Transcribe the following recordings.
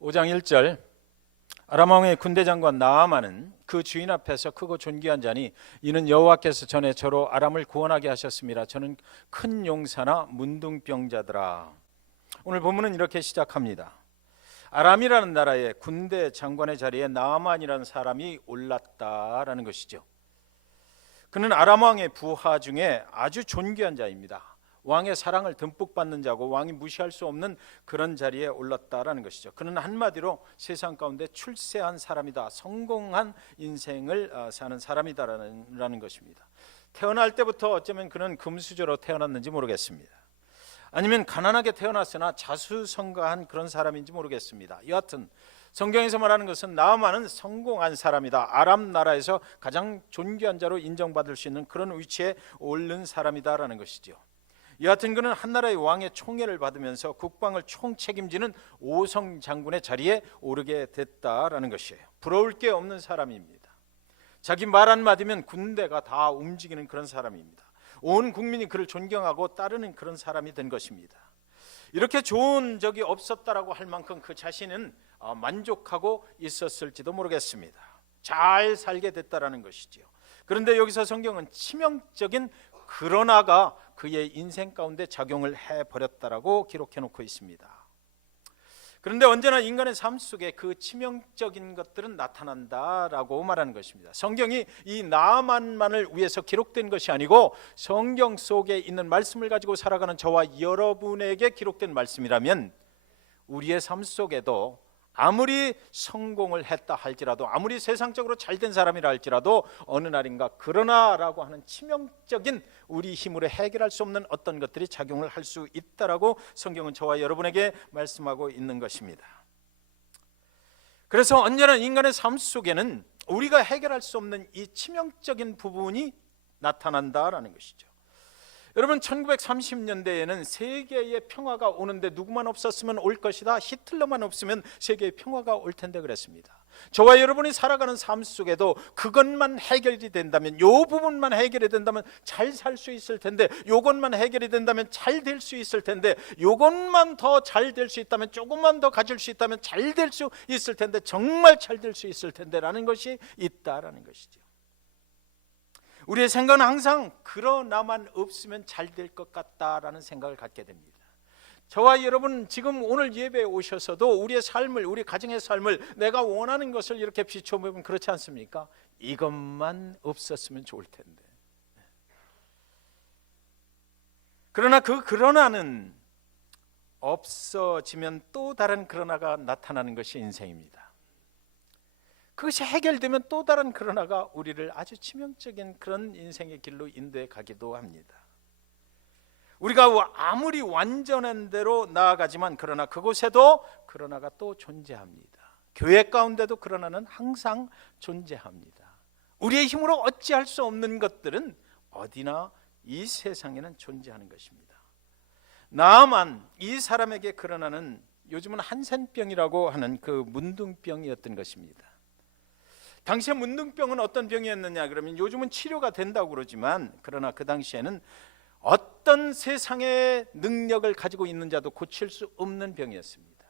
5장 1절 아람 왕의 군대 장관 나아만은 그 주인 앞에서 크고 존귀한 자니 이는 여호와께서 전에 저로 아람을 구원하게 하셨습니다. 저는 큰 용사나 문둥병자더라. 오늘 본문은 이렇게 시작합니다. 아람이라는 나라의 군대 장관의 자리에 나아만이라는 사람이 올랐다라는 것이죠. 그는 아람 왕의 부하 중에 아주 존귀한 자입니다. 왕의 사랑을 듬뿍 받는 자고 왕이 무시할 수 없는 그런 자리에 올랐다라는 것이죠. 그는 한마디로 세상 가운데 출세한 사람이다, 성공한 인생을 사는 사람이다라는 것입니다. 태어날 때부터 어쩌면 그는 금수저로 태어났는지 모르겠습니다. 아니면 가난하게 태어났으나 자수성가한 그런 사람인지 모르겠습니다. 여하튼 성경에서 말하는 것은 나아만은 성공한 사람이다, 아람 나라에서 가장 존귀한 자로 인정받을 수 있는 그런 위치에 오른 사람이다라는 것이죠. 여하튼 그는 한나라의 왕의 총애를 받으면서 국방을 총책임지는 오성 장군의 자리에 오르게 됐다라는 것이에요. 부러울 게 없는 사람입니다. 자기 말 한마디면 군대가 다 움직이는 그런 사람입니다. 온 국민이 그를 존경하고 따르는 그런 사람이 된 것입니다. 이렇게 좋은 적이 없었다라고 할 만큼 그 자신은 만족하고 있었을지도 모르겠습니다. 잘 살게 됐다라는 것이지요. 그런데 여기서 성경은 치명적인 그러나가 그의 인생 가운데 작용을 해버렸다라고 기록해 놓고 있습니다. 그런데 언제나 인간의 삶 속에 그 치명적인 것들은 나타난다라고 말하는 것입니다. 성경이 이 나아만만을 위해서 기록된 것이 아니고 성경 속에 있는 말씀을 가지고 살아가는 저와 여러분에게 기록된 말씀이라면 우리의 삶 속에도 아무리 성공을 했다 할지라도, 아무리 세상적으로 잘된 사람이라 할지라도 어느 날인가 그러나라고 하는 치명적인 우리 힘으로 해결할 수 없는 어떤 것들이 작용을 할 수 있다라고 성경은 저와 여러분에게 말씀하고 있는 것입니다. 그래서 언제나 인간의 삶 속에는 우리가 해결할 수 없는 이 치명적인 부분이 나타난다라는 것이죠. 여러분, 1930년대에는 세계의 평화가 오는데 누구만 없었으면 올 것이다, 히틀러만 없으면 세계의 평화가 올 텐데 그랬습니다. 저와 여러분이 살아가는 삶 속에도 그것만 해결이 된다면, 요 부분만 해결이 된다면 잘 살 수 있을 텐데, 요것만 해결이 된다면 잘 될 수 있을 텐데, 요것만 더 잘 될 수 있다면, 조금만 더 가질 수 있다면 잘 될 수 있을 텐데, 정말 잘 될 수 있을 텐데 라는 것이 있다라는 것이죠. 우리의 생각은 항상 그러나만 없으면 잘 될 것 같다라는 생각을 갖게 됩니다. 저와 여러분 지금 오늘 예배에 오셔서도 우리의 삶을, 우리 가정의 삶을 내가 원하는 것을 이렇게 비춰보면 그렇지 않습니까? 이것만 없었으면 좋을 텐데. 그러나 그 그러나는 없어지면 또 다른 그러나가 나타나는 것이 인생입니다. 그것이 해결되면 또 다른 그러나가 우리를 아주 치명적인 그런 인생의 길로 인도해 가기도 합니다. 우리가 아무리 완전한 대로 나아가지만 그러나 그곳에도 그러나가 또 존재합니다. 교회 가운데도 그러나는 항상 존재합니다. 우리의 힘으로 어찌할 수 없는 것들은 어디나 이 세상에는 존재하는 것입니다. 나아만 이 사람에게 그러나는 요즘은 한센병이라고 하는 그 문둥병이었던 것입니다. 당시에 문둥병은 어떤 병이었느냐 그러면 요즘은 치료가 된다고 그러지만 그러나 그 당시에는 어떤 세상의 능력을 가지고 있는 자도 고칠 수 없는 병이었습니다.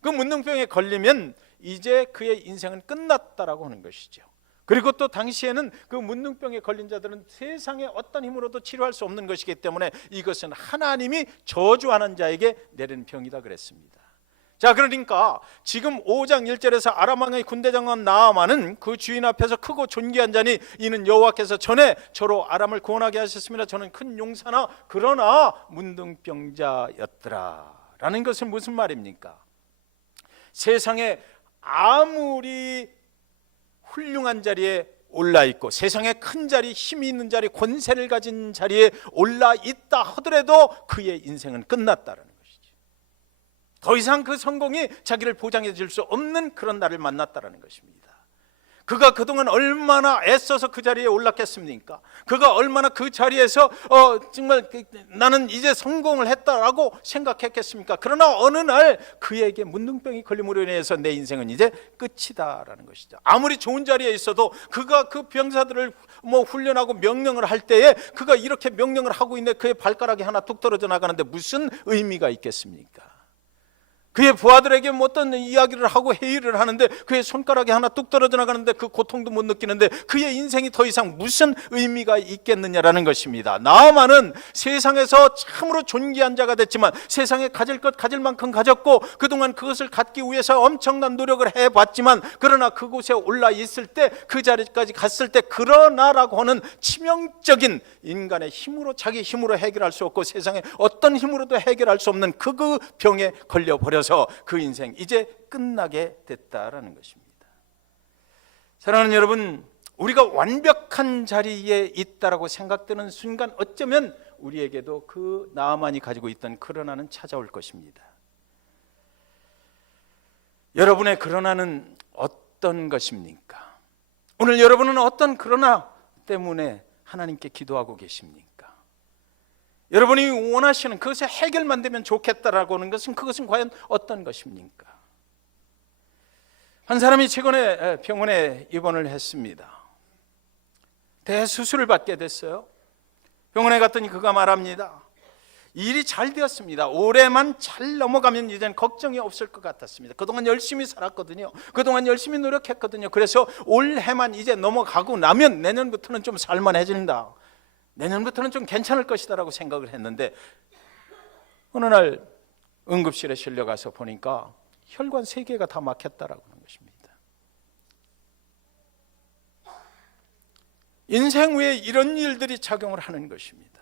그 문둥병에 걸리면 이제 그의 인생은 끝났다라고 하는 것이죠. 그리고 또 당시에는 그 문둥병에 걸린 자들은 세상의 어떤 힘으로도 치료할 수 없는 것이기 때문에 이것은 하나님이 저주하는 자에게 내리는 병이다 그랬습니다. 자, 그러니까 지금 5장 1절에서 아람 왕의 군대 장관 나아만은 그 주인 앞에서 크고 존귀한 자니 이는 여호와께서 전에 저로 아람을 구원하게 하셨습니다. 저는 큰 용사나 그러나 문둥병자였더라 라는 것은 무슨 말입니까? 세상에 아무리 훌륭한 자리에 올라있고 세상에 큰 자리, 힘이 있는 자리, 권세를 가진 자리에 올라있다 하더라도 그의 인생은 끝났다는 것이죠. 더 이상 그 성공이 자기를 보장해 줄 수 없는 그런 날을 만났다는 것입니다. 그가 그동안 얼마나 애써서 그 자리에 올랐겠습니까? 그가 얼마나 그 자리에서 정말 나는 이제 성공을 했다라고 생각했겠습니까? 그러나 어느 날 그에게 문둥병이 걸림으로 인해서 내 인생은 이제 끝이다라는 것이죠. 아무리 좋은 자리에 있어도 그가 그 병사들을 훈련하고 명령을 할 때에 그가 이렇게 명령을 하고 있는데 그의 발가락이 하나 뚝 떨어져 나가는데 무슨 의미가 있겠습니까? 그의 부하들에게 어떤 이야기를 하고 회의를 하는데 그의 손가락이 하나 뚝 떨어져 나가는데 그 고통도 못 느끼는데 그의 인생이 더 이상 무슨 의미가 있겠느냐라는 것입니다. 나아만은 세상에서 참으로 존귀한 자가 됐지만 세상에 가질 것 가질 만큼 가졌고 그동안 그것을 갖기 위해서 엄청난 노력을 해봤지만 그러나 그곳에 올라 있을 때 그 자리까지 갔을 때 그러나라고 하는 치명적인 인간의 힘으로 자기 힘으로 해결할 수 없고 세상에 어떤 힘으로도 해결할 수 없는 그 병에 걸려버렸습니다. 그 인생 이제 끝나게 됐다라는 것입니다. 사랑하는 여러분, 우리가 완벽한 자리에 있다라고 생각되는 순간 어쩌면 우리에게도 그 나아만이 가지고 있던 그러나는 찾아올 것입니다. 여러분의 그러나는 어떤 것입니까? 오늘 여러분은 어떤 그러나 때문에 하나님께 기도하고 계십니까? 여러분이 원하시는 그것의 해결만 되면 좋겠다라고 하는 것은 그것은 과연 어떤 것입니까? 한 사람이 최근에 병원에 입원을 했습니다. 대수술을 받게 됐어요. 병원에 갔더니 그가 말합니다. 일이 잘 되었습니다. 올해만 잘 넘어가면 이제는 걱정이 없을 것 같았습니다. 그동안 열심히 살았거든요. 그동안 열심히 노력했거든요. 그래서 올해만 이제 넘어가고 나면 내년부터는 좀 살만해진다. 내년부터는 좀 괜찮을 것이다라고 생각을 했는데 어느 날 응급실에 실려가서 보니까 혈관 3개가 다 막혔다라고 하는 것입니다. 인생 후에 이런 일들이 작용을 하는 것입니다.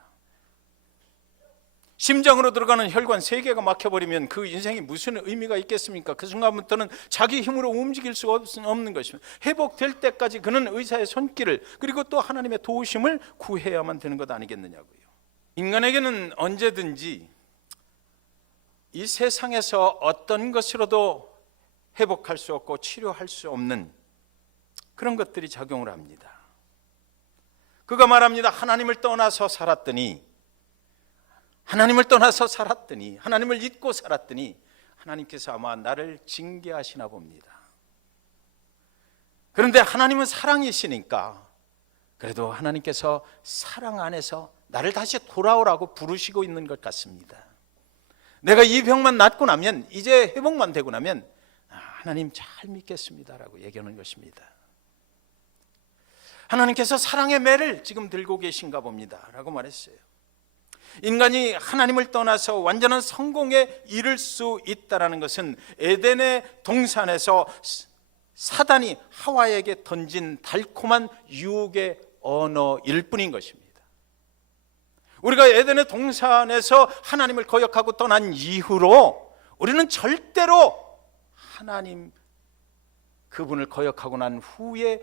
심장으로 들어가는 혈관 3개가 막혀버리면 그 인생이 무슨 의미가 있겠습니까? 그 순간부터는 자기 힘으로 움직일 수가 없는 것입니다. 회복될 때까지 그는 의사의 손길을 그리고 또 하나님의 도우심을 구해야만 되는 것 아니겠느냐고요. 인간에게는 언제든지 이 세상에서 어떤 것으로도 회복할 수 없고 치료할 수 없는 그런 것들이 작용을 합니다. 그가 말합니다. 하나님을 떠나서 살았더니 하나님을 잊고 살았더니 하나님께서 아마 나를 징계하시나 봅니다. 그런데 하나님은 사랑이시니까 그래도 하나님께서 사랑 안에서 나를 다시 돌아오라고 부르시고 있는 것 같습니다. 내가 이 병만 낫고 나면 이제 회복만 되고 나면 하나님 잘 믿겠습니다라고 얘기하는 것입니다. 하나님께서 사랑의 매를 지금 들고 계신가 봅니다 라고 말했어요. 인간이 하나님을 떠나서 완전한 성공에 이를 수 있다는 것은 에덴의 동산에서 사단이 하와에게 던진 달콤한 유혹의 언어일 뿐인 것입니다. 우리가 에덴의 동산에서 하나님을 거역하고 떠난 이후로 우리는 절대로 하나님 그분을 거역하고 난 후에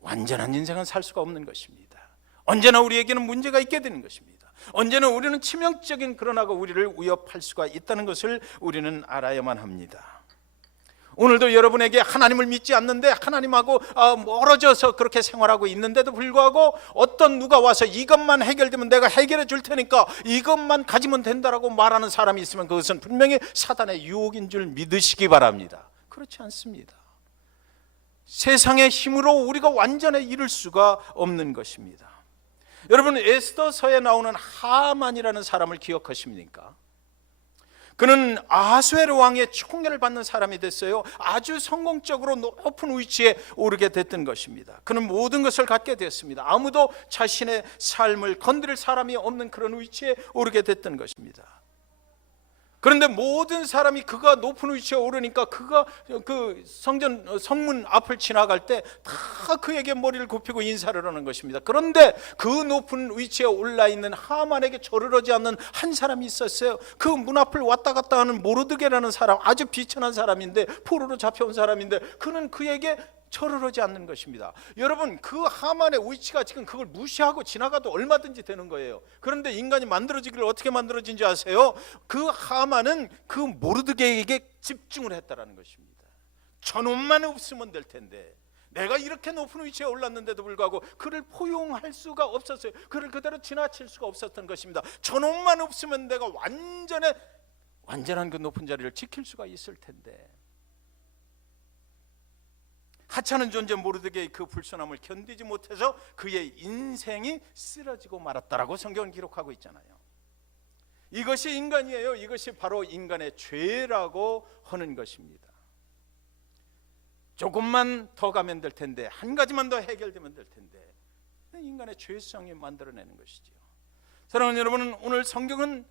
완전한 인생은 살 수가 없는 것입니다. 언제나 우리에게는 문제가 있게 되는 것입니다. 언제나 우리는 치명적인 그러나가 우리를 위협할 수가 있다는 것을 우리는 알아야만 합니다. 오늘도 여러분에게 하나님을 믿지 않는데 하나님하고 멀어져서 그렇게 생활하고 있는데도 불구하고 어떤 누가 와서 이것만 해결되면 내가 해결해 줄 테니까 이것만 가지면 된다라고 말하는 사람이 있으면 그것은 분명히 사단의 유혹인 줄 믿으시기 바랍니다. 그렇지 않습니다. 세상의 힘으로 우리가 완전히 이룰 수가 없는 것입니다. 여러분, 에스더서에 나오는 하만이라는 사람을 기억하십니까? 그는 아수에로 왕의 총애를 받는 사람이 됐어요. 아주 성공적으로 높은 위치에 오르게 됐던 것입니다. 그는 모든 것을 갖게 되었습니다. 아무도 자신의 삶을 건드릴 사람이 없는 그런 위치에 오르게 됐던 것입니다. 그런데 모든 사람이 그가 높은 위치에 오르니까 그가 그 성문 앞을 지나갈 때 다 그에게 머리를 굽히고 인사를 하는 것입니다. 그런데 그 높은 위치에 올라 있는 하만에게 절을 하지 않는 한 사람이 있었어요. 그 문 앞을 왔다 갔다 하는 모르드게라는 사람, 아주 비천한 사람인데, 포로로 잡혀온 사람인데 그는 그에게 절을 하지 않는 것입니다. 여러분, 그 하만의 위치가 지금 그걸 무시하고 지나가도 얼마든지 되는 거예요. 그런데 인간이 만들어지기를 어떻게 만들어진지 아세요? 그 하만은 그 모르드게에게 집중을 했다라는 것입니다. 저놈만 없으면 될 텐데, 내가 이렇게 높은 위치에 올랐는데도 불구하고 그를 포용할 수가 없었어요. 그를 그대로 지나칠 수가 없었던 것입니다. 저놈만 없으면 내가 완전한 그 높은 자리를 지킬 수가 있을 텐데, 하찮은 존재 모르드게의 그 불순함을 견디지 못해서 그의 인생이 쓰러지고 말았다라고 성경은 기록하고 있잖아요. 이것이 인간이에요. 이것이 바로 인간의 죄라고 하는 것입니다. 조금만 더 가면 될 텐데, 한 가지만 더 해결되면 될 텐데, 인간의 죄성이 만들어내는 것이죠. 사랑하는 여러분, 오늘 성경은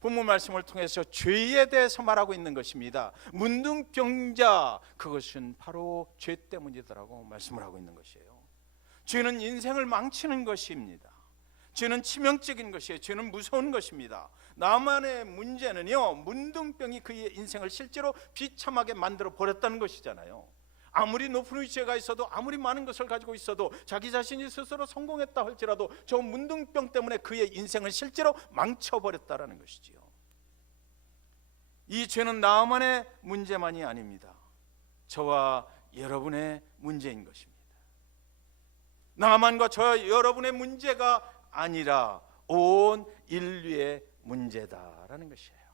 본문 말씀을 통해서 죄에 대해서 말하고 있는 것입니다. 문둥병자, 그것은 바로 죄 때문이더라고 말씀을 하고 있는 것이에요. 죄는 인생을 망치는 것입니다. 죄는 치명적인 것이에요. 죄는 무서운 것입니다. 나만의 문제는요, 문둥병이 그의 인생을 실제로 비참하게 만들어 버렸다는 것이잖아요. 아무리 높은 위치에 가 있어도, 아무리 많은 것을 가지고 있어도, 자기 자신이 스스로 성공했다 할지라도 저 문둥병 때문에 그의 인생을 실제로 망쳐버렸다라는 것이지요. 이 죄는 나만의 문제만이 아닙니다. 저와 여러분의 문제인 것입니다. 나만과 저 여러분의 문제가 아니라 온 인류의 문제다라는 것이에요.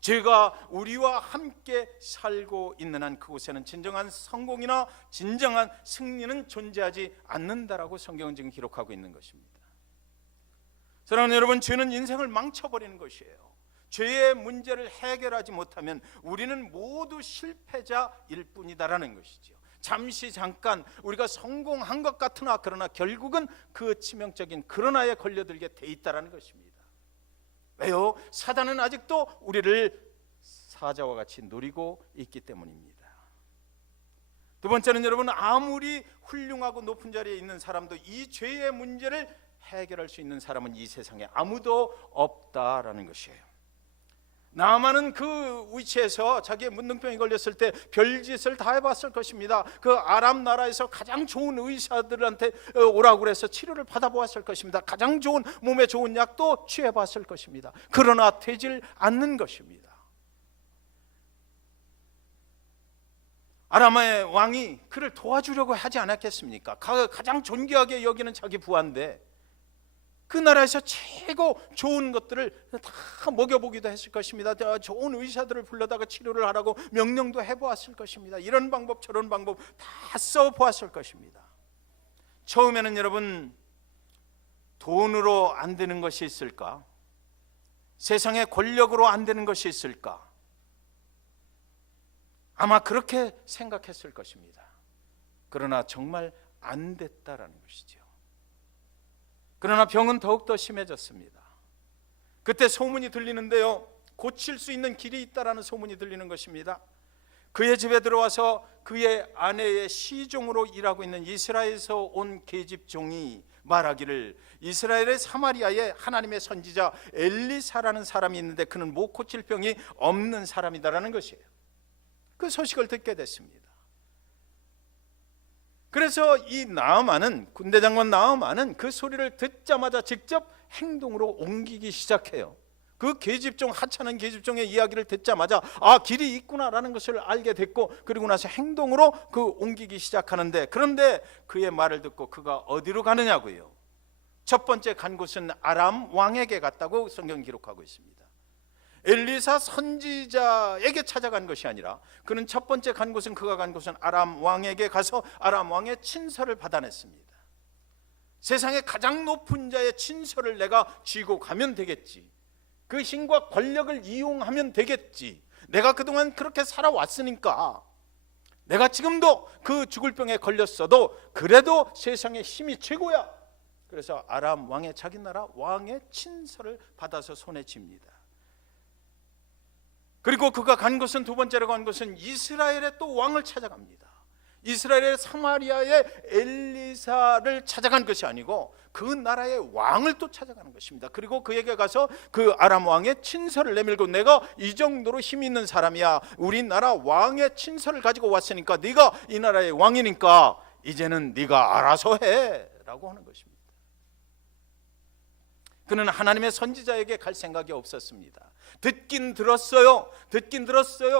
죄가 우리와 함께 살고 있는 한 그곳에는 진정한 성공이나 진정한 승리는 존재하지 않는다라고 성경은 지금 기록하고 있는 것입니다. 사랑하는 여러분, 죄는 인생을 망쳐버리는 것이에요. 죄의 문제를 해결하지 못하면 우리는 모두 실패자일 뿐이다라는 것이죠. 잠깐 우리가 성공한 것 같으나 그러나 결국은 그 치명적인 그러나에 걸려들게 돼 있다라는 것입니다. 왜요? 사단은 아직도 우리를 사자와 같이 노리고 있기 때문입니다. 두 번째는 여러분, 아무리 훌륭하고 높은 자리에 있는 사람도 이 죄의 문제를 해결할 수 있는 사람은 이 세상에 아무도 없다라는 것이에요. 나만은 그 위치에서 자기의 문둥병이 걸렸을 때 별짓을 다 해봤을 것입니다. 그 아람 나라에서 가장 좋은 의사들한테 오라고 그래서 치료를 받아보았을 것입니다. 가장 좋은, 몸에 좋은 약도 취해봤을 것입니다. 그러나 되질 않는 것입니다. 아람의 왕이 그를 도와주려고 하지 않았겠습니까? 가장 존귀하게 여기는 자기 부하인데 그 나라에서 최고 좋은 것들을 다 먹여보기도 했을 것입니다. 좋은 의사들을 불러다가 치료를 하라고 명령도 해보았을 것입니다. 이런 방법 저런 방법 다 써보았을 것입니다. 처음에는 여러분, 돈으로 안 되는 것이 있을까? 세상의 권력으로 안 되는 것이 있을까? 아마 그렇게 생각했을 것입니다. 그러나 정말 안 됐다라는 것이죠. 그러나 병은 더욱더 심해졌습니다. 그때 소문이 들리는데요, 고칠 수 있는 길이 있다라는 소문이 들리는 것입니다. 그의 집에 들어와서 그의 아내의 시종으로 일하고 있는 이스라엘에서 온 계집종이 말하기를, 이스라엘의 사마리아에 하나님의 선지자 엘리사라는 사람이 있는데 그는 못 고칠 병이 없는 사람이다라는 것이에요. 그 소식을 듣게 됐습니다. 그래서 이 나아만은, 군대 장관 나아만은 그 소리를 듣자마자 직접 행동으로 옮기기 시작해요. 그 계집종, 하찮은 계집종의 이야기를 듣자마자 길이 있구나라는 것을 알게 됐고, 그리고 나서 행동으로 그 옮기기 시작하는데, 그런데 그의 말을 듣고 그가 어디로 가느냐고요? 첫 번째 간 곳은 아람 왕에게 갔다고 성경 기록하고 있습니다. 엘리사 선지자에게 찾아간 것이 아니라 그는 첫 번째 간 곳은, 그가 간 곳은 아람 왕에게 가서 아람 왕의 친서를 받아냈습니다. 세상의 가장 높은 자의 친서를 내가 쥐고 가면 되겠지. 그 힘과 권력을 이용하면 되겠지. 내가 그동안 그렇게 살아왔으니까, 내가 지금도 그 죽을 병에 걸렸어도 그래도 세상의 힘이 최고야. 그래서 아람 왕의, 자기 나라 왕의 친서를 받아서 손에 쥡니다. 그리고 그가 간 곳은, 두 번째로 간 곳은 이스라엘의 또 왕을 찾아갑니다. 이스라엘의 사마리아의 엘리사를 찾아간 것이 아니고 그 나라의 왕을 또 찾아가는 것입니다. 그리고 그에게 가서 그 아람 왕의 친서를 내밀고, 내가 이 정도로 힘 있는 사람이야, 우리나라 왕의 친서를 가지고 왔으니까, 네가 이 나라의 왕이니까 이제는 네가 알아서 해 라고 하는 것입니다. 그는 하나님의 선지자에게 갈 생각이 없었습니다. 듣긴 들었어요.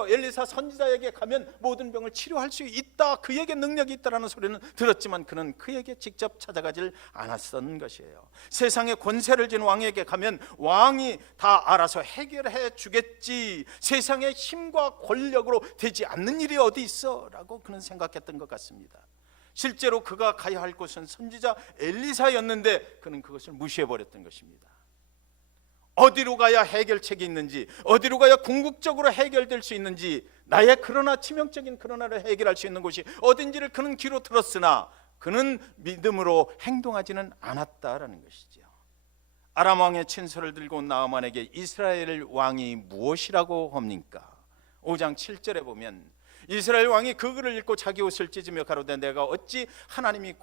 엘리사 선지자에게 가면 모든 병을 치료할 수 있다, 그에게 능력이 있다라는 소리는 들었지만 그는 그에게 직접 찾아가질 않았던 것이에요. 세상에 권세를 진 왕에게 가면 왕이 다 알아서 해결해 주겠지, 세상의 힘과 권력으로 되지 않는 일이 어디 있어 라고 그는 생각했던 것 같습니다. 실제로 그가 가야 할 곳은 선지자 엘리사였는데 그는 그것을 무시해버렸던 것입니다. 어디로 가야 해결책이 있는지, 어디로 가야 궁극적으로 해결될 수 있는지, 나의 그러나 치명적인 그러나를 해결할 수 있는 곳이 어딘지를 그는 귀로 들었으나 그는 믿음으로 행동하지는 않았다라는 것이죠. 아람 왕의 친서를 들고 온 나아만에게 이스라엘 왕이 무엇이라고 합니까? 5장 7절에 보면 이스라엘 왕이 그 글을 읽고 자기 옷을 찢으며 가로되 내가 어찌 하나님이여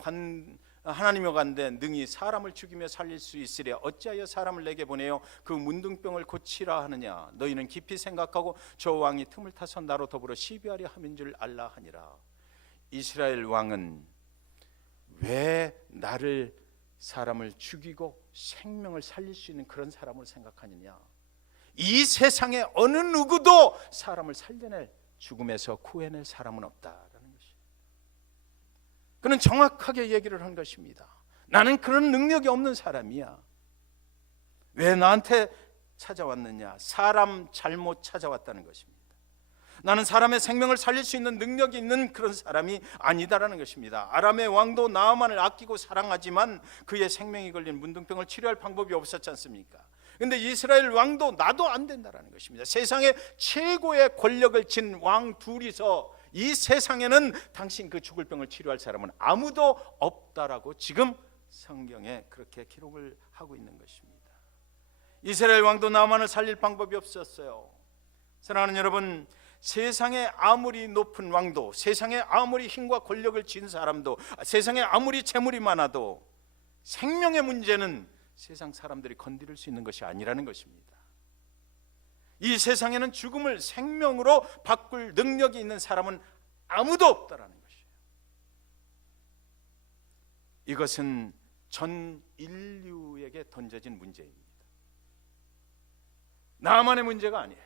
간데 능히 사람을 죽이며 살릴 수 있으랴 어찌하여 사람을 내게 보내어 그 문둥병을 고치라 하느냐. 너희는 깊이 생각하고 저 왕이 틈을 타서 나로 더불어 시비하려 함인 줄 알라 하니라. 이스라엘 왕은 왜 나를 사람을 죽이고 생명을 살릴 수 있는 그런 사람으로 생각하느냐. 이 세상에 어느 누구도 사람을 살려낼, 죽음에서 구해낼 사람은 없다라는 것이에요. 그는 정확하게 얘기를 한 것입니다. 나는 그런 능력이 없는 사람이야. 왜 나한테 찾아왔느냐? 사람 잘못 찾아왔다는 것입니다. 나는 사람의 생명을 살릴 수 있는 능력이 있는 그런 사람이 아니다라는 것입니다. 아람의 왕도 나아만을 아끼고 사랑하지만 그의 생명이 걸린 문둥병을 치료할 방법이 없었지 않습니까? 그런데 이스라엘 왕도 나도 안 된다라는 것입니다. 세상에 최고의 권력을 진 왕 둘이서 이 세상에는 당신 그 죽을 병을 치료할 사람은 아무도 없다라고 지금 성경에 그렇게 기록을 하고 있는 것입니다. 이스라엘 왕도 나아만을 살릴 방법이 없었어요. 사랑하는 여러분, 세상에 아무리 높은 왕도, 세상에 아무리 힘과 권력을 쥔 사람도, 세상에 아무리 재물이 많아도 생명의 문제는 세상 사람들이 건드릴 수 있는 것이 아니라는 것입니다. 이 세상에는 죽음을 생명으로 바꿀 능력이 있는 사람은 아무도 없다라는 것이에요. 이것은 전 인류에게 던져진 문제입니다. 나만의 문제가 아니에요.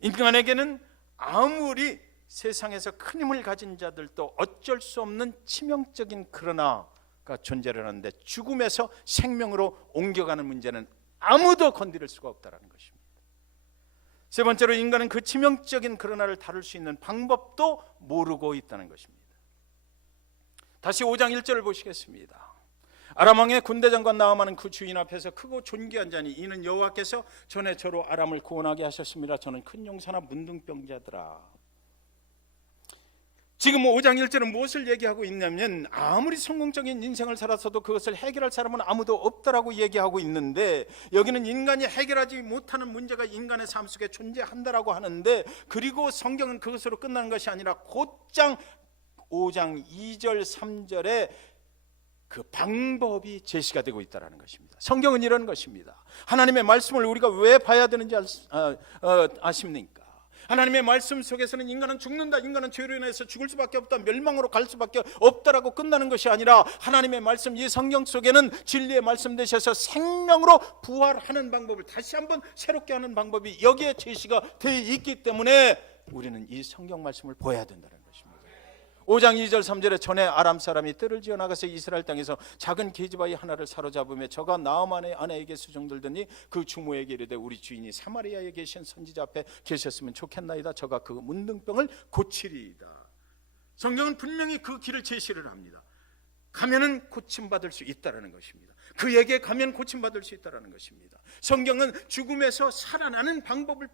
인간에게는 아무리 세상에서 큰 힘을 가진 자들도 어쩔 수 없는 치명적인 그러나가 존재를 하는데 죽음에서 생명으로 옮겨가는 문제는 아무도 건드릴 수가 없다는 것입니다. 세 번째로 인간은 그 치명적인 그러나를 다룰 수 있는 방법도 모르고 있다는 것입니다. 다시 5장 1절을 보시겠습니다. 아람 왕의 군대 장관 나아만은 그 주인 앞에서 크고 존귀한 자니 이는 여호와께서 전에 저로 아람을 구원하게 하셨습니다. 저는 큰 용사나 문둥병자더라. 지금 5장 1절은 무엇을 얘기하고 있냐면 아무리 성공적인 인생을 살았어도 그것을 해결할 사람은 아무도 없다라고 얘기하고 있는데, 여기는 인간이 해결하지 못하는 문제가 인간의 삶 속에 존재한다라고 하는데, 그리고 성경은 그것으로 끝나는 것이 아니라 곧장 5장 2절 3절에 그 방법이 제시가 되고 있다는 것입니다. 성경은 이런 것입니다. 하나님의 말씀을 우리가 왜 봐야 되는지 아십니까? 하나님의 말씀 속에서는 인간은 죽는다, 인간은 죄로 인해서 죽을 수밖에 없다, 멸망으로 갈 수밖에 없다라고 끝나는 것이 아니라 하나님의 말씀, 이 성경 속에는 진리의 말씀 되셔서 생명으로 부활하는 방법을 다시 한번 새롭게 하는 방법이 여기에 제시가 되어 있기 때문에 우리는 이 성경 말씀을 보아야 된다는 것입니다. 5장 2절 3절에 전에 아람 사람이 뜰을 지어 나가서 이스라엘 땅에서 작은 계집아이 하나를 사로잡으며 저가 나아만의 아내에게 수종들더니 그 주모에게 이르되 우리 주인이 사마리아에 계신 선지자 앞에 계셨으면 좋겠나이다. 저가 그 문둥병을 고치리이다. 성경은 분명히 그 길을 제시를 합니다. 가면은 고침받을 수 있다는 것입니다. 그에게 가면 고침받을 수 있다는 것입니다. 성경은 죽음에서 살아나는 방법을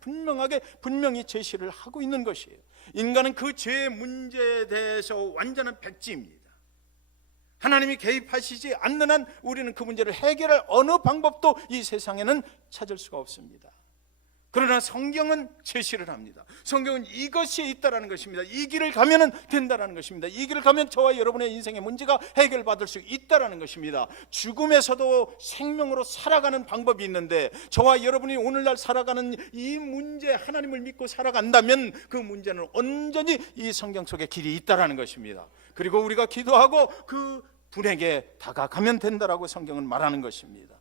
분명히 제시를 하고 있는 것이에요. 인간은 그 죄의 문제에 대해서 완전한 백지입니다. 하나님이 개입하시지 않는 한 우리는 그 문제를 해결할 어느 방법도 이 세상에는 찾을 수가 없습니다. 그러나 성경은 제시를 합니다. 성경은 이것이 있다라는 것입니다. 이 길을 가면은 된다라는 것입니다. 이 길을 가면 저와 여러분의 인생의 문제가 해결받을 수 있다라는 것입니다. 죽음에서도 생명으로 살아가는 방법이 있는데 저와 여러분이 오늘날 살아가는 이 문제, 하나님을 믿고 살아간다면 그 문제는 온전히 이 성경 속에 길이 있다라는 것입니다. 그리고 우리가 기도하고 그 분에게 다가가면 된다라고 성경은 말하는 것입니다.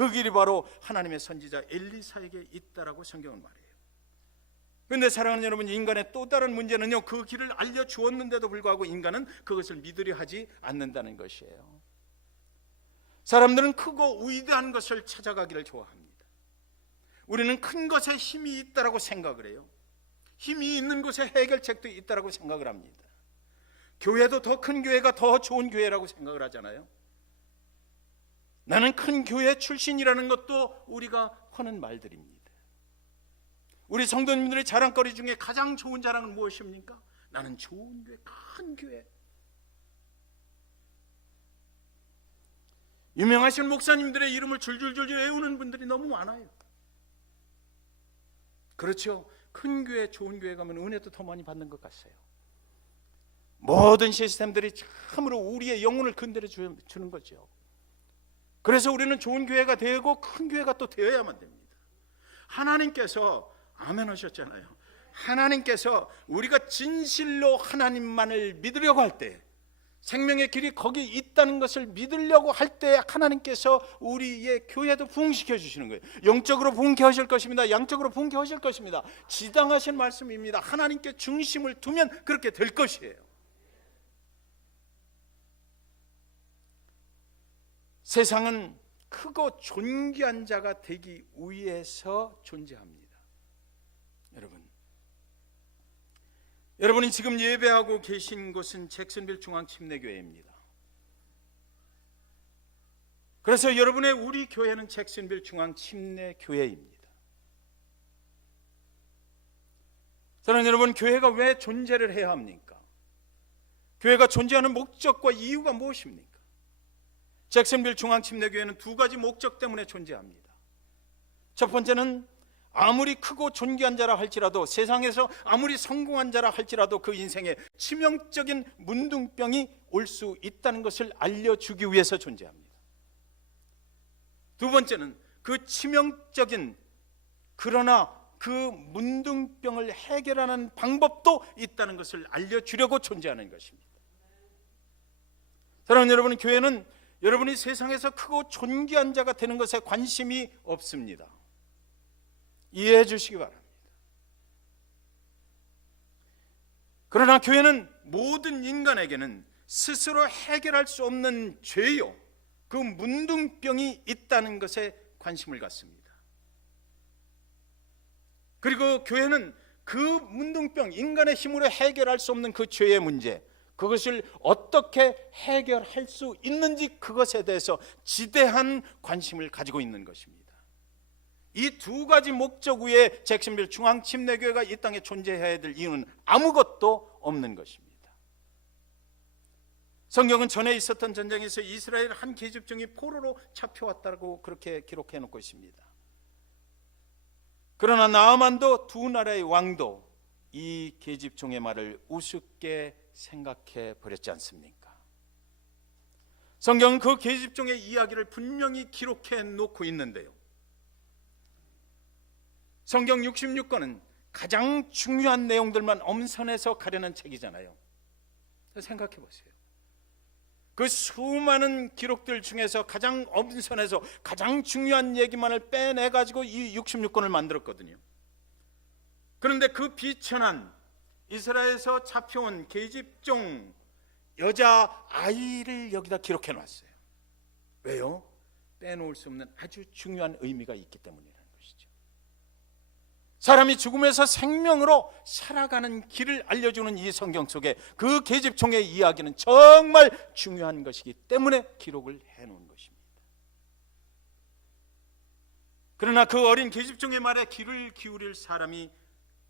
그 길이 바로 하나님의 선지자 엘리사에게 있다라고 성경은 말해요. 그런데 사랑하는 여러분, 인간의 또 다른 문제는요, 그 길을 알려주었는데도 불구하고 인간은 그것을 믿으려 하지 않는다는 것이에요. 사람들은 크고 위대한 것을 찾아가기를 좋아합니다. 우리는 큰 것에 힘이 있다라고 생각을 해요. 힘이 있는 곳에 해결책도 있다라고 생각을 합니다. 교회도 더 큰 교회가 더 좋은 교회라고 생각을 하잖아요. 나는 큰 교회 출신이라는 것도 우리가 하는 말들입니다. 우리 성도님들의 자랑거리 중에 가장 좋은 자랑은 무엇입니까? 나는 좋은 교회, 큰 교회. 유명하신 목사님들의 이름을 줄줄줄 외우는 분들이 너무 많아요. 그렇죠. 큰 교회, 좋은 교회 가면 은혜도 더 많이 받는 것 같아요. 모든 시스템들이 참으로 우리의 영혼을 건드려 주는 거죠. 그래서 우리는 좋은 교회가 되고 큰 교회가 또 되어야만 됩니다. 하나님께서 아멘 하셨잖아요. 하나님께서 우리가 진실로 하나님만을 믿으려고 할 때, 생명의 길이 거기 있다는 것을 믿으려고 할 때 하나님께서 우리의 교회도 부흥시켜 주시는 거예요. 영적으로 부흥케 하실 것입니다. 양적으로 부흥케 하실 것입니다. 지당하신 말씀입니다. 하나님께 중심을 두면 그렇게 될 것이에요. 세상은 크고 존귀한 자가 되기 위해서 존재합니다. 여러분이 지금 예배하고 계신 곳은 잭슨빌 중앙침례교회입니다. 그래서 여러분의 우리 교회는 잭슨빌 중앙침례교회입니다. 저는 여러분, 교회가 왜 존재를 해야 합니까? 교회가 존재하는 목적과 이유가 무엇입니까? 잭슨빌 중앙침례교회는 두 가지 목적 때문에 존재합니다. 첫 번째는 아무리 크고 존귀한 자라 할지라도, 세상에서 아무리 성공한 자라 할지라도 그 인생에 치명적인 문둥병이 올 수 있다는 것을 알려주기 위해서 존재합니다. 두 번째는 그 치명적인, 그러나 그 문둥병을 해결하는 방법도 있다는 것을 알려주려고 존재하는 것입니다. 사랑하는 여러분, 교회는 여러분이 세상에서 크고 존귀한 자가 되는 것에 관심이 없습니다. 이해해 주시기 바랍니다. 그러나 교회는 모든 인간에게는 스스로 해결할 수 없는 죄요, 그 문둥병이 있다는 것에 관심을 갖습니다. 그리고 교회는 그 문둥병, 인간의 힘으로 해결할 수 없는 그 죄의 문제, 그것을 어떻게 해결할 수 있는지 그것에 대해서 지대한 관심을 가지고 있는 것입니다. 이 두 가지 목적 위에 잭슨빌 중앙침례교회가 이 땅에 존재해야 될 이유는 아무것도 없는 것입니다. 성경은 전에 있었던 전쟁에서 이스라엘 한 계집종이 포로로 잡혀왔다고 그렇게 기록해 놓고 있습니다. 그러나 나아만도 두 나라의 왕도 이 계집종의 말을 우습게 생각해 버렸지 않습니까? 성경은 그 계집종의 이야기를 분명히 기록해 놓고 있는데요, 성경 66권은 가장 중요한 내용들만 엄선해서 가려는 책이잖아요. 생각해 보세요. 그 수많은 기록들 중에서 가장 엄선해서 가장 중요한 얘기만을 빼내가지고 이 66권을 만들었거든요. 그런데 그 비천한 이스라엘에서 잡혀온 계집종 여자아이를 여기다 기록해 놨어요. 왜요? 빼놓을 수 없는 아주 중요한 의미가 있기 때문이라는 것이죠. 사람이 죽음에서 생명으로 살아가는 길을 알려주는 이 성경 속에 그 계집종의 이야기는 정말 중요한 것이기 때문에 기록을 해놓은 것입니다. 그러나 그 어린 계집종의 말에 귀를 기울일 사람이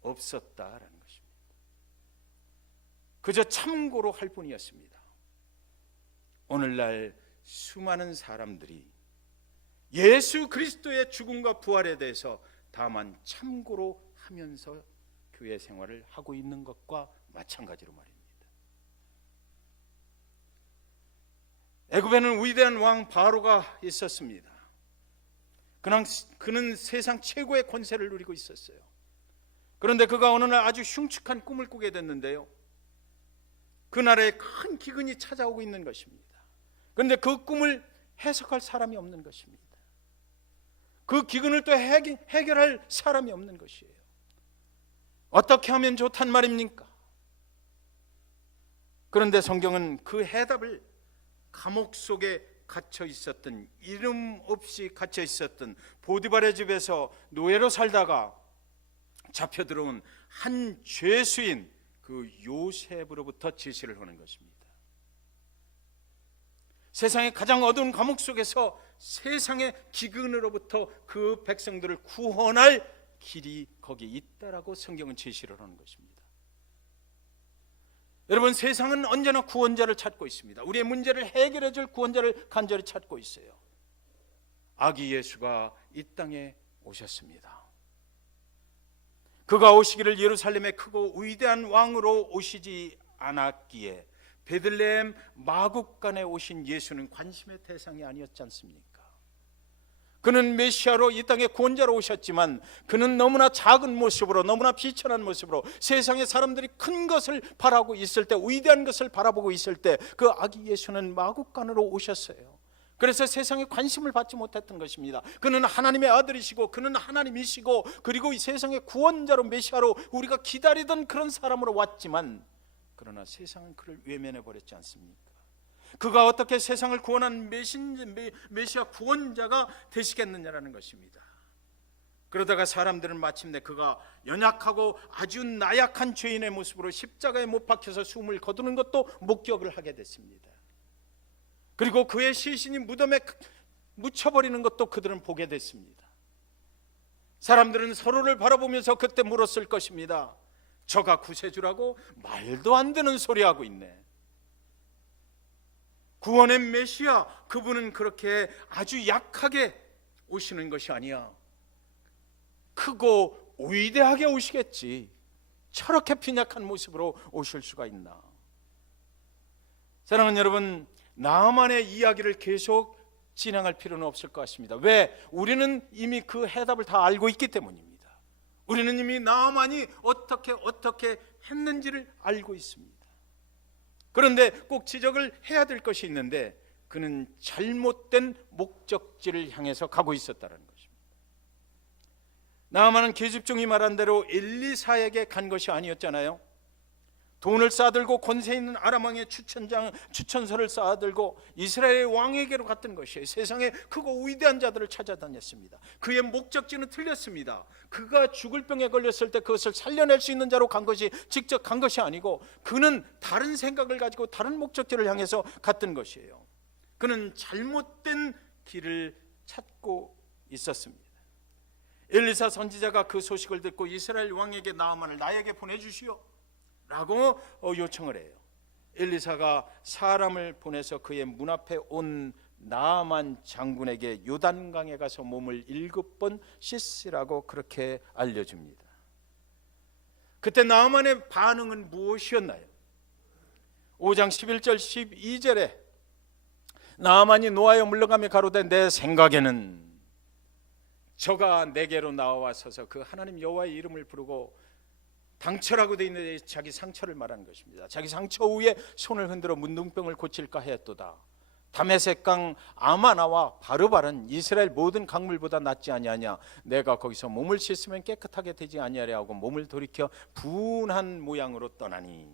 없었다라는 것입니다. 그저 참고로 할 뿐이었습니다. 오늘날 수많은 사람들이 예수 그리스도의 죽음과 부활에 대해서 다만 참고로 하면서 교회 생활을 하고 있는 것과 마찬가지로 말입니다. 애굽에는 위대한 왕 바로가 있었습니다. 그는 세상 최고의 권세를 누리고 있었어요. 그런데 그가 어느 날 아주 흉측한 꿈을 꾸게 됐는데요, 그 나라에 큰 기근이 찾아오고 있는 것입니다. 그런데 그 꿈을 해석할 사람이 없는 것입니다. 그 기근을 또 해결할 사람이 없는 것이에요. 어떻게 하면 좋단 말입니까? 그런데 성경은 그 해답을 감옥 속에 갇혀 있었던, 이름 없이 갇혀 있었던 보디발의 집에서 노예로 살다가 잡혀 들어온 한 죄수인 그 요셉으로부터 제시를 하는 것입니다. 세상의 가장 어두운 감옥 속에서 세상의 기근으로부터 그 백성들을 구원할 길이 거기에 있다라고 성경은 제시를 하는 것입니다. 여러분, 세상은 언제나 구원자를 찾고 있습니다. 우리의 문제를 해결해 줄 구원자를 간절히 찾고 있어요. 아기 예수가 이 땅에 오셨습니다. 그가 오시기를 예루살렘의 크고 위대한 왕으로 오시지 않았기에 베들레헴 마국간에 오신 예수는 관심의 대상이 아니었지 않습니까? 그는 메시아로 이 땅에 구원자로 오셨지만 그는 너무나 작은 모습으로, 너무나 비천한 모습으로 세상의 사람들이 큰 것을 바라고 있을 때, 위대한 것을 바라보고 있을 때 그 아기 예수는 마국간으로 오셨어요. 그래서 세상에 관심을 받지 못했던 것입니다. 그는 하나님의 아들이시고 그는 하나님이시고 그리고 이 세상의 구원자로, 메시아로 우리가 기다리던 그런 사람으로 왔지만, 그러나 세상은 그를 외면해 버렸지 않습니까? 그가 어떻게 세상을 구원한 메시아 구원자가 되시겠느냐라는 것입니다. 그러다가 사람들은 마침내 그가 연약하고 아주 나약한 죄인의 모습으로 십자가에 못 박혀서 숨을 거두는 것도 목격을 하게 됐습니다. 그리고 그의 시신이 무덤에 묻혀버리는 것도 그들은 보게 됐습니다. 사람들은 서로를 바라보면서 그때 물었을 것입니다. 저가 구세주라고 말도 안 되는 소리하고 있네. 구원의 메시아, 그분은 그렇게 아주 약하게 오시는 것이 아니야. 크고 위대하게 오시겠지. 저렇게 빈약한 모습으로 오실 수가 있나? 사랑하는 여러분, 나만의 이야기를 계속 진행할 필요는 없을 것 같습니다. 왜? 우리는 이미 그 해답을 다 알고 있기 때문입니다. 우리는 이미 나만이 어떻게 했는지를 알고 있습니다. 그런데 꼭 지적을 해야 될 것이 있는데, 그는 잘못된 목적지를 향해서 가고 있었다는 것입니다. 나아만은 계집종이 말한 대로 엘리사에게 간 것이 아니었잖아요. 돈을 쌓아들고 권세 있는 아람 왕의 추천서를 쌓아들고 이스라엘 왕에게로 갔던 것이에요. 세상에 크고 위대한 자들을 찾아다녔습니다. 그의 목적지는 틀렸습니다. 그가 죽을 병에 걸렸을 때 그것을 살려낼 수 있는 자로 간 것이, 직접 간 것이 아니고 그는 다른 생각을 가지고 다른 목적지를 향해서 갔던 것이에요. 그는 잘못된 길을 찾고 있었습니다. 엘리사 선지자가 그 소식을 듣고 이스라엘 왕에게 나아만을 나에게 보내주시오 라고 요청을 해요. 엘리사가 사람을 보내서 그의 문 앞에 온 나아만 장군에게 요단강에 가서 몸을 7번 씻으라고 그렇게 알려줍니다. 그때 나아만의 반응은 무엇이었나요? 5장 11절 12절에 나아만이 노하여 물러가며 가로되 내 생각에는 저가 내게로 나와 서서 그 하나님 여호와의 이름을 부르고 당처라고 되어 있는데 자기 상처를 말하는 것입니다. 자기 상처 위에 손을 흔들어 문둥병을 고칠까 하였도다. 다메섹강 아마나와 바르바른 이스라엘 모든 강물보다 낫지 아니하냐. 내가 거기서 몸을 씻으면 깨끗하게 되지 아니하랴 하고 몸을 돌이켜 분한 모양으로 떠나니,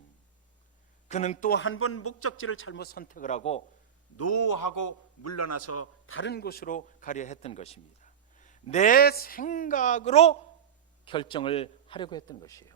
그는 또 한 번 목적지를 잘못 선택을 하고 노하고 물러나서 다른 곳으로 가려 했던 것입니다. 내 생각으로 결정을 하려고 했던 것이에요.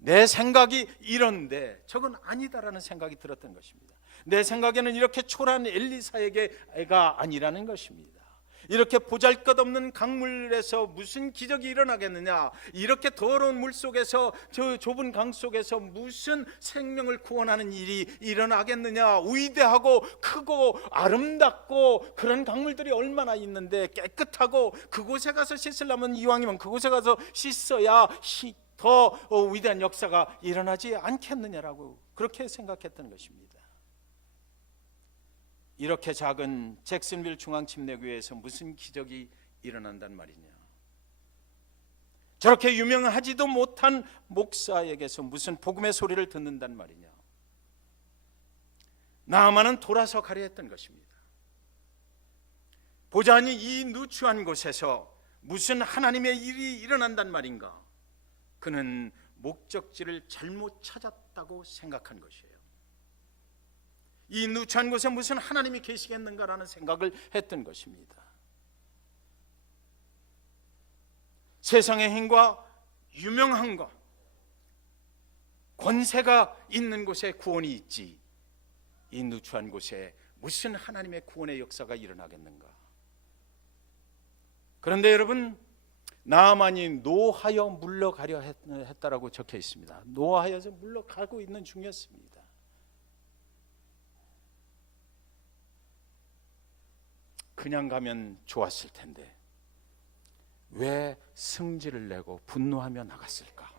내 생각이 이런데 저건 아니다라는 생각이 들었던 것입니다. 내 생각에는 이렇게 초라한 엘리사에게가 아니라는 것입니다. 이렇게 보잘것없는 강물에서 무슨 기적이 일어나겠느냐, 이렇게 더러운 물 속에서, 저 좁은 강 속에서 무슨 생명을 구원하는 일이 일어나겠느냐. 위대하고 크고 아름답고 그런 강물들이 얼마나 있는데, 깨끗하고 그곳에 가서 씻으려면, 이왕이면 그곳에 가서 씻어야 더 위대한 역사가 일어나지 않겠느냐라고 그렇게 생각했던 것입니다. 이렇게 작은 잭슨빌 중앙침례교회에서 무슨 기적이 일어난단 말이냐. 저렇게 유명하지도 못한 목사에게서 무슨 복음의 소리를 듣는단 말이냐. 나아만은 돌아서 가려 했던 것입니다. 보자니 이 누추한 곳에서 무슨 하나님의 일이 일어난단 말인가? 그는 목적지를 잘못 찾았다고 생각한 것이에요. 이 누추한 곳에 무슨 하나님이 계시겠는가라는 생각을 했던 것입니다. 세상의 힘과 유명함과 권세가 있는 곳에 구원이 있지, 이 누추한 곳에 무슨 하나님의 구원의 역사가 일어나겠는가? 그런데 여러분, 나아만이 노하여 물러가려 했다라고 적혀 있습니다. 노하여서 물러가고 있는 중이었습니다. 그냥 가면 좋았을 텐데 왜 승질을 내고 분노하며 나갔을까?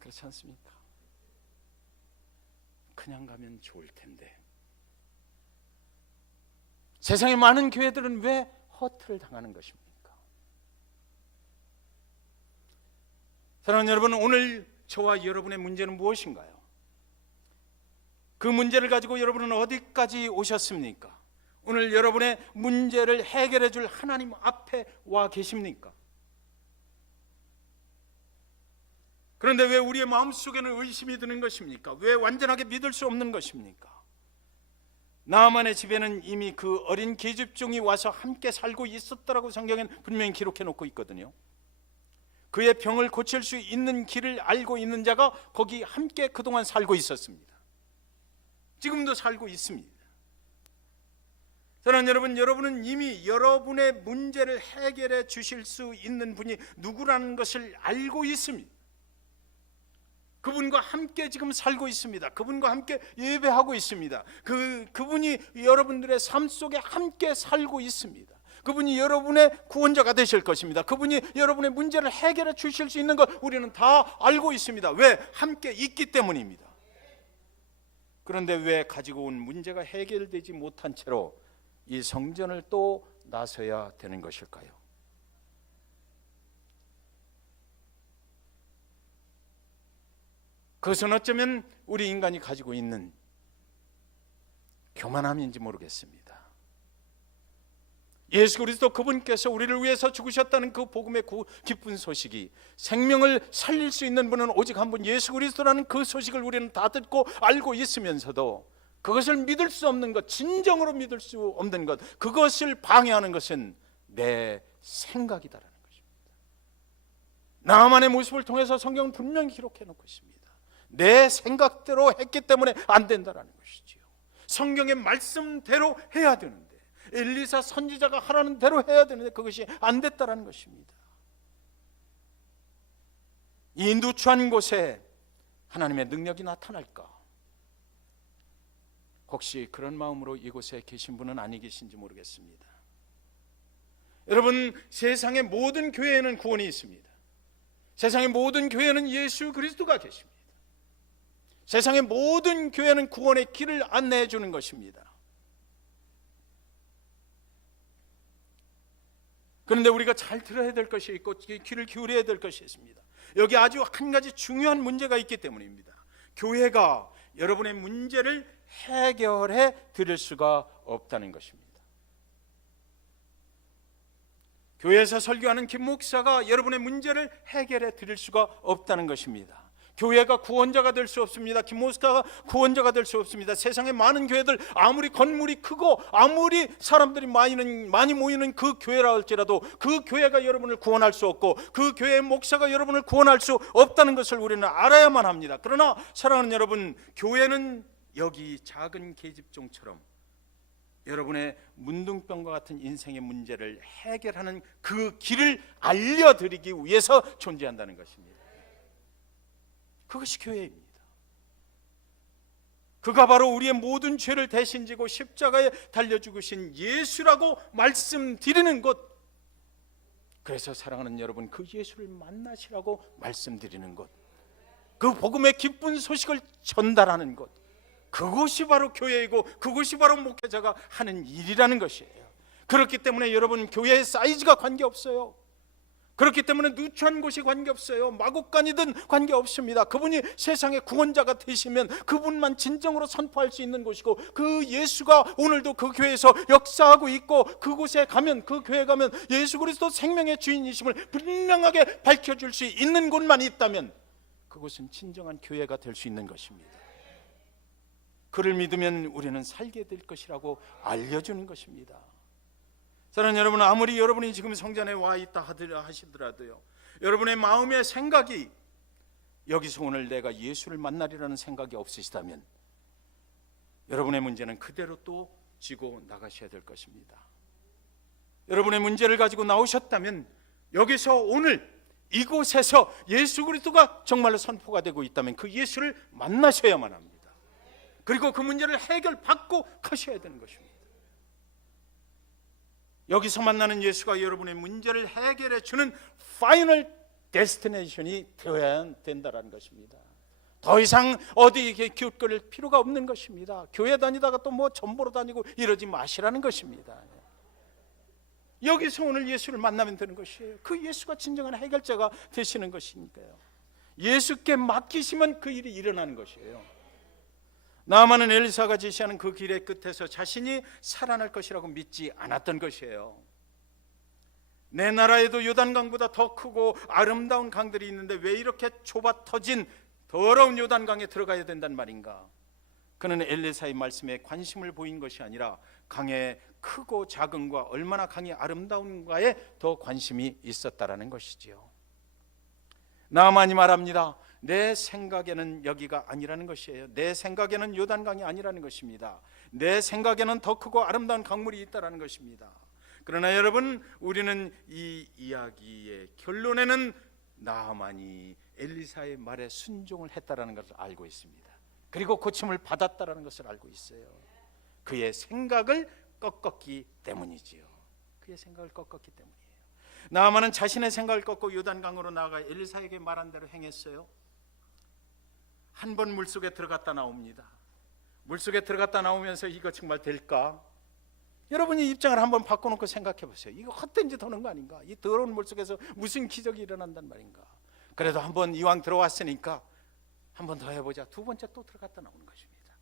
그렇지 않습니까? 그냥 가면 좋을 텐데. 세상의 많은 교회들은 왜 허투를 당하는 것입니까? 사랑하는 여러분, 오늘 저와 여러분의 문제는 무엇인가요? 그 문제를 가지고 여러분은 어디까지 오셨습니까? 오늘 여러분의 문제를 해결해 줄 하나님 앞에 와 계십니까? 그런데 왜 우리의 마음속에는 의심이 드는 것입니까? 왜 완전하게 믿을 수 없는 것입니까? 나아만의 집에는 이미 그 어린 계집종이 와서 함께 살고 있었다라고 성경엔 분명히 기록해 놓고 있거든요. 그의 병을 고칠 수 있는 길을 알고 있는 자가 거기 함께 그동안 살고 있었습니다. 지금도 살고 있습니다. 사랑하는 여러분, 여러분은 이미 여러분의 문제를 해결해 주실 수 있는 분이 누구라는 것을 알고 있습니다. 그분과 함께 지금 살고 있습니다. 그분과 함께 예배하고 있습니다. 그분이 여러분들의 삶 속에 함께 살고 있습니다. 그분이 여러분의 구원자가 되실 것입니다. 그분이 여러분의 문제를 해결해 주실 수 있는 것 우리는 다 알고 있습니다. 왜? 함께 있기 때문입니다. 그런데 왜 가지고 온 문제가 해결되지 못한 채로 이 성전을 또 나서야 되는 것일까요? 그것은 어쩌면 우리 인간이 가지고 있는 교만함인지 모르겠습니다. 예수 그리스도 그분께서 우리를 위해서 죽으셨다는 그 복음의 기쁜 소식이, 생명을 살릴 수 있는 분은 오직 한 분 예수 그리스도라는 그 소식을 우리는 다 듣고 알고 있으면서도 그것을 믿을 수 없는 것, 진정으로 믿을 수 없는 것, 그것을 방해하는 것은 내 생각이다라는 것입니다. 나만의 모습을 통해서 성경은 분명히 기록해 놓고 있습니다. 내 생각대로 했기 때문에 안 된다라는 것이지요. 성경의 말씀대로 해야 되는데, 엘리사 선지자가 하라는 대로 해야 되는데 그것이 안 됐다라는 것입니다. 이 누추한 곳에 하나님의 능력이 나타날까? 혹시 그런 마음으로 이곳에 계신 분은 아니 계신지 모르겠습니다. 여러분, 세상의 모든 교회에는 구원이 있습니다. 세상의 모든 교회에는 예수 그리스도가 계십니다. 세상의 모든 교회는 구원의 길을 안내해 주는 것입니다. 그런데 우리가 잘 들어야 될 것이 있고 귀를 기울여야 될 것이 있습니다. 여기 아주 한 가지 중요한 문제가 있기 때문입니다. 교회가 여러분의 문제를 해결해 드릴 수가 없다는 것입니다. 교회에서 설교하는 김 목사가 여러분의 문제를 해결해 드릴 수가 없다는 것입니다. 교회가 구원자가 될 수 없습니다. 김 목사가 구원자가 될 수 없습니다. 세상의 많은 교회들, 아무리 건물이 크고 아무리 사람들이 많이 모이는 그 교회라 할지라도 그 교회가 여러분을 구원할 수 없고 그 교회의 목사가 여러분을 구원할 수 없다는 것을 우리는 알아야만 합니다. 그러나 사랑하는 여러분, 교회는 여기 작은 계집종처럼 여러분의 문둥병과 같은 인생의 문제를 해결하는 그 길을 알려드리기 위해서 존재한다는 것입니다. 그것이 교회입니다. 그가 바로 우리의 모든 죄를 대신 지고 십자가에 달려 죽으신 예수라고 말씀드리는 것, 그래서 사랑하는 여러분, 그 예수를 만나시라고 말씀드리는 것, 그 복음의 기쁜 소식을 전달하는 것, 그것이 바로 교회이고 그것이 바로 목회자가 하는 일이라는 것이에요. 그렇기 때문에 여러분, 교회의 사이즈가 관계없어요. 그렇기 때문에 누추한 곳이 관계없어요. 마곡간이든 관계없습니다. 그분이 세상의 구원자가 되시면 그분만 진정으로 선포할 수 있는 곳이고, 그 예수가 오늘도 그 교회에서 역사하고 있고, 그곳에 가면, 그 교회에 가면 예수 그리스도 생명의 주인이심을 분명하게 밝혀줄 수 있는 곳만 있다면 그곳은 진정한 교회가 될 수 있는 것입니다. 그를 믿으면 우리는 살게 될 것이라고 알려주는 것입니다. 사랑하는 여러분, 아무리 여러분이 지금 성전에 와 있다 하시더라도요, 여러분의 마음의 생각이 여기서 오늘 내가 예수를 만나리라는 생각이 없으시다면 여러분의 문제는 그대로 또 지고 나가셔야 될 것입니다. 여러분의 문제를 가지고 나오셨다면 여기서 오늘 이곳에서 예수 그리스도가 정말로 선포가 되고 있다면 그 예수를 만나셔야만 합니다. 그리고 그 문제를 해결받고 가셔야 되는 것입니다. 여기서 만나는 예수가 여러분의 문제를 해결해 주는 파이널 데스티네이션이 되어야 된다는 것입니다. 더 이상 어디 기웃거릴 필요가 없는 것입니다. 교회 다니다가 또 뭐 전보로 다니고 이러지 마시라는 것입니다. 여기서 오늘 예수를 만나면 되는 것이에요. 그 예수가 진정한 해결자가 되시는 것이니까요. 예수께 맡기시면 그 일이 일어나는 것이에요. 나아만은 엘리사가 제시하는 그 길의 끝에서 자신이 살아날 것이라고 믿지 않았던 것이에요. 내 나라에도 요단강보다 더 크고 아름다운 강들이 있는데 왜 이렇게 좁아 터진 더러운 요단강에 들어가야 된단 말인가? 그는 엘리사의 말씀에 관심을 보인 것이 아니라 강의 크고 작음과 얼마나 강이 아름다운가에 더 관심이 있었다라는 것이지요. 나아만이 말합니다. 내 생각에는 여기가 아니라는 것이에요. 내 생각에는 요단강이 아니라는 것입니다. 내 생각에는 더 크고 아름다운 강물이 있다라는 것입니다. 그러나 여러분, 우리는 이 이야기의 결론에는 나아만이 엘리사의 말에 순종을 했다라는 것을 알고 있습니다. 그리고 고침을 받았다라는 것을 알고 있어요. 그의 생각을 꺾었기 때문이지요. 그의 생각을 꺾었기 때문이에요. 나아만은 자신의 생각을 꺾고 요단강으로 나아가 엘리사에게 말한 대로 행했어요. 한 번 물속에 들어갔다 나옵니다. 물속에 들어갔다 나오면서 이거 정말 될까? 여러분이 입장을 한번 바꿔놓고 생각해 보세요. 이거 헛된 짓 하는 거 아닌가? 이 더러운 물속에서 무슨 기적이 일어난단 말인가? 그래도 한번 이왕 들어왔으니까 한 번 더 해보자. 두 번째 또 들어갔다 나오는 것입니다.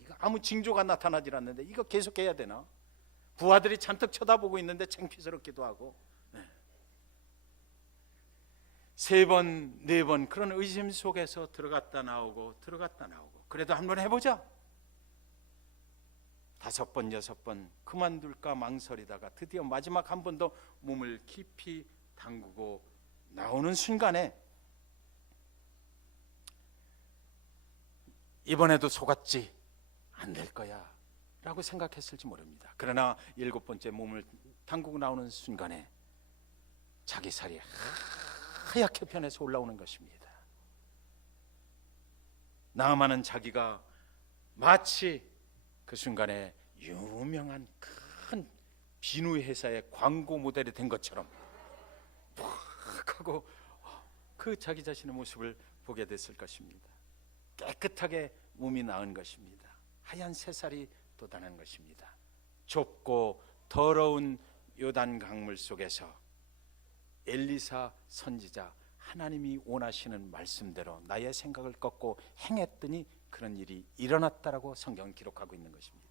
이거 아무 징조가 나타나질 않는데 이거 계속 해야 되나? 부하들이 잔뜩 쳐다보고 있는데 창피스럽기도 하고, 세 번, 네 번 그런 의심 속에서 들어갔다 나오고 들어갔다 나오고, 그래도 한번 해보자. 다섯 번, 여섯 번 그만둘까 망설이다가 드디어 마지막 한 번 더 몸을 깊이 담그고 나오는 순간에 이번에도 속았지, 안 될 거야 라고 생각했을지 모릅니다. 그러나 일곱 번째 몸을 담그고 나오는 순간에 자기 살이 하얗게 변해서 올라오는 것입니다. 나아만은 자기가 마치 그 순간에 유명한 큰 비누 회사의 광고 모델이 된 것처럼 팍 하고 그 자기 자신의 모습을 보게 됐을 것입니다. 깨끗하게 몸이 나은 것입니다. 하얀 새살이 돋아난 것입니다. 좁고 더러운 요단 강물 속에서 엘리사 선지자, 하나님이 원하시는 말씀대로 나의 생각을 꺾고 행했더니 그런 일이 일어났다라고 성경은 기록하고 있는 것입니다.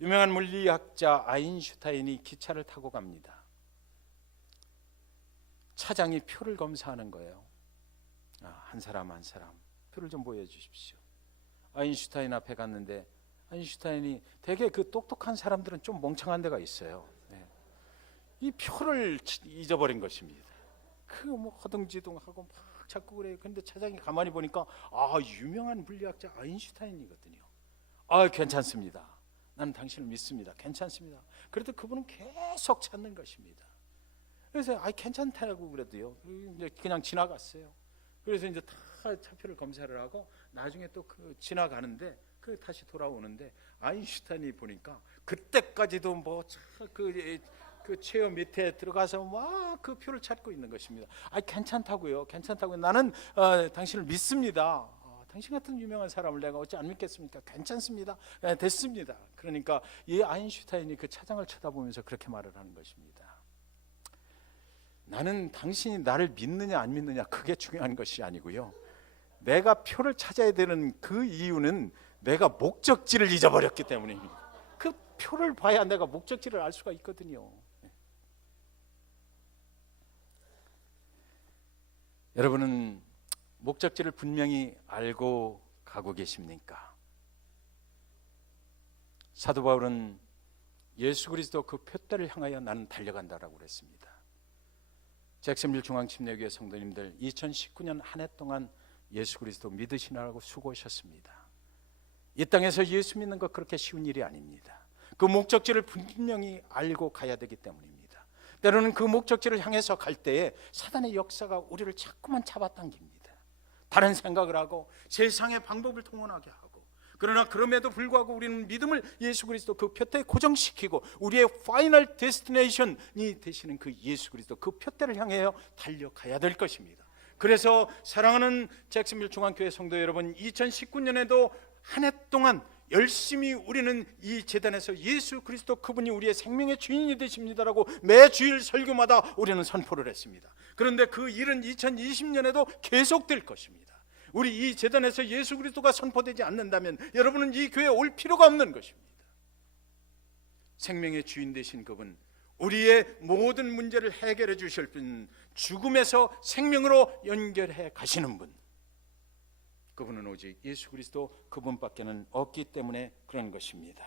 유명한 물리학자 아인슈타인이 기차를 타고 갑니다. 차장이 표를 검사하는 거예요. 한 사람 한 사람 표를 좀 보여주십시오. 아인슈타인 앞에 갔는데 아인슈타인이 되게 그 똑똑한 사람들은 좀 멍청한 데가 있어요. 이 표를 잊어버린 것입니다. 그 뭐 허둥지둥하고 막 자꾸 그래요. 근데 차장이 가만히 보니까 유명한 물리학자 아인슈타인이거든요. 괜찮습니다. 나는 당신을 믿습니다. 괜찮습니다. 그래도 그분은 계속 찾는 것입니다. 그래서 괜찮다고 그래도요. 이제 그냥 지나갔어요. 그래서 이제 다 차표를 검사를 하고 나중에 또 그 지나가는데 그 다시 돌아오는데 아인슈타인이 보니까 그때까지도 뭐 그 체어 밑에 들어가서 막 그 표를 찾고 있는 것입니다. 괜찮다고요. 괜찮다고요. 나는 당신을 믿습니다. 당신 같은 유명한 사람을 내가 어찌 안 믿겠습니까? 괜찮습니다. 됐습니다. 그러니까 이 아인슈타인이 그 차장을 쳐다보면서 그렇게 말을 하는 것입니다. 나는 당신이 나를 믿느냐 안 믿느냐 그게 중요한 것이 아니고요. 내가 표를 찾아야 되는 그 이유는 내가 목적지를 잊어버렸기 때문입니다. 그 표를 봐야 내가 목적지를 알 수가 있거든요. 여러분은 목적지를 분명히 알고 가고 계십니까? 사도 바울은 예수 그리스도 그 표대를 향하여 나는 달려간다라고 그랬습니다. 잭슨빌 중앙침례교회 성도님들, 2019년 한 해 동안 예수 그리스도 믿으시느라고 수고하셨습니다. 이 땅에서 예수 믿는 것 그렇게 쉬운 일이 아닙니다. 그 목적지를 분명히 알고 가야 되기 때문입니다. 때로는 그 목적지를 향해서 갈 때에 사단의 역사가 우리를 자꾸만 잡아당깁니다. 다른 생각을 하고 세상의 방법을 통원하게 하고, 그러나 그럼에도 불구하고 우리는 믿음을 예수 그리스도 그 표대에 고정시키고 우리의 파이널 데스티네이션이 되시는 그 예수 그리스도 그 표대를 향하여 달려가야 될 것입니다. 그래서 사랑하는 잭슨빌 중앙교회 성도 여러분, 2019년에도 한 해 동안 열심히 우리는 이 제단에서 예수 그리스도 그분이 우리의 생명의 주인이 되십니다라고 매 주일 설교마다 우리는 선포를 했습니다. 그런데 그 일은 2020년에도 계속될 것입니다. 우리 이 제단에서 예수 그리스도가 선포되지 않는다면 여러분은 이 교회에 올 필요가 없는 것입니다. 생명의 주인 되신 그분, 우리의 모든 문제를 해결해 주실 분, 죽음에서 생명으로 연결해 가시는 분, 그분은 오직 예수 그리스도 그분밖에는 없기 때문에 그런 것입니다.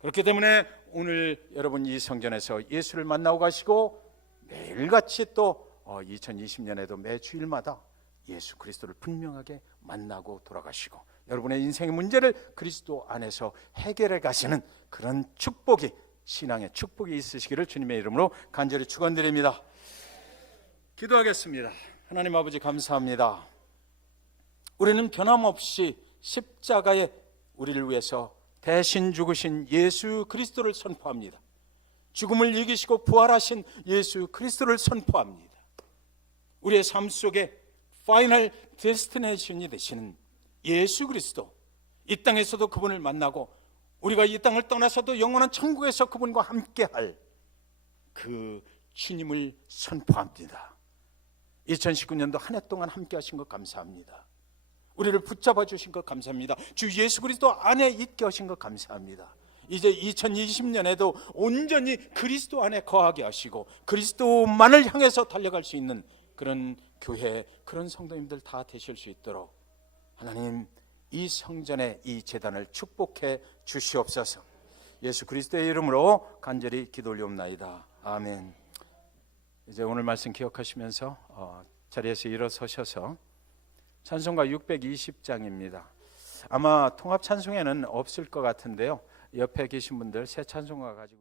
그렇기 때문에 오늘 여러분 이 성전에서 예수를 만나고 가시고 매일같이 또 2020년에도 매 주일마다 예수 그리스도를 분명하게 만나고 돌아가시고 여러분의 인생의 문제를 그리스도 안에서 해결해 가시는 그런 축복이, 신앙의 축복이 있으시기를 주님의 이름으로 간절히 축원드립니다. 기도하겠습니다. 하나님 아버지 감사합니다. 우리는 변함없이 십자가에 우리를 위해서 대신 죽으신 예수 그리스도를 선포합니다. 죽음을 이기시고 부활하신 예수 그리스도를 선포합니다. 우리의 삶 속에 파이널 데스티네이션이 되시는 예수 그리스도, 이 땅에서도 그분을 만나고 우리가 이 땅을 떠나서도 영원한 천국에서 그분과 함께할 그 주님을 선포합니다. 2019년도 한 해 동안 함께 하신 것 감사합니다. 우리를 붙잡아 주신 것 감사합니다. 주 예수 그리스도 안에 있게 하신 것 감사합니다. 이제 2020년에도 온전히 그리스도 안에 거하게 하시고 그리스도만을 향해서 달려갈 수 있는 그런 교회, 그런 성도님들 다 되실 수 있도록 하나님 이 성전의 이 제단을 축복해 주시옵소서. 예수 그리스도의 이름으로 간절히 기도 올리옵나이다. 아멘. 이제 오늘 말씀 기억하시면서 자리에서 일어서셔서 찬송가 620장입니다. 아마 통합 찬송에는 없을 것 같은데요. 옆에 계신 분들 새 찬송가 가지고